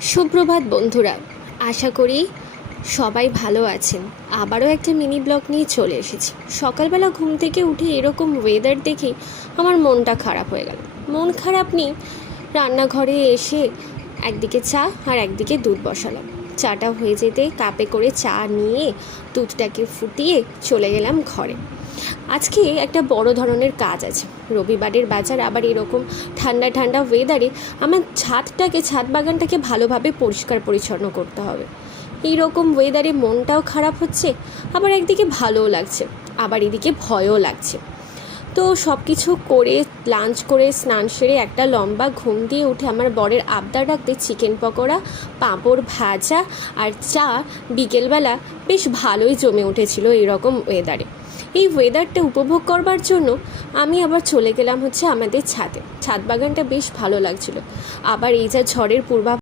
সুপ্রভাত বন্ধুরা, আশা করি সবাই ভালো আছেন। আবারও একটা মিনি ব্লগ নিয়ে চলে এসেছি। সকালবেলা ঘুম থেকে উঠে এরকম ওয়েদার দেখে আমার মনটা খারাপ হয়ে গেল। মন খারাপ নিয়ে রান্নাঘরে এসে একদিকে চা আর একদিকে দুধ বসালাম। চাটা হয়ে যেতে কাপে করে চা নিয়ে দুধটাকে ফুটিয়ে চলে গেলাম ঘরে। আজকে একটা বড় ধরনের কাজ আছে। রবিবারের বাজার, আবার এরকম ঠান্ডা ঠান্ডা ওয়েদারে আমার ছাদ বাগানটাকে ভালোভাবে পরিষ্কার পরিচ্ছন্ন করতে হবে। এইরকম ওয়েদারে মনটাও খারাপ হচ্ছে, আবার একদিকে ভালোও লাগছে, আবার এদিকে ভয়ও লাগছে। তো সব কিছু করে লাঞ্চ করে স্নান সেরে একটা লম্বা ঘুম দিয়ে উঠে আমার বরের আবদার রাখতে চিকেন পকোড়া, পাঁপড় ভাজা আর চা বিকেলবেলা বেশ ভালোই জমে উঠেছিল এইরকম ওয়েদারে। এই ওয়েদারটা উপভোগ করবার জন্য আমি আবার চলে গেলাম আমাদের ছাদ বাগানটা বেশ ভালো লাগছিল। আবার এই যা ঝড়ের পূর্বাভাস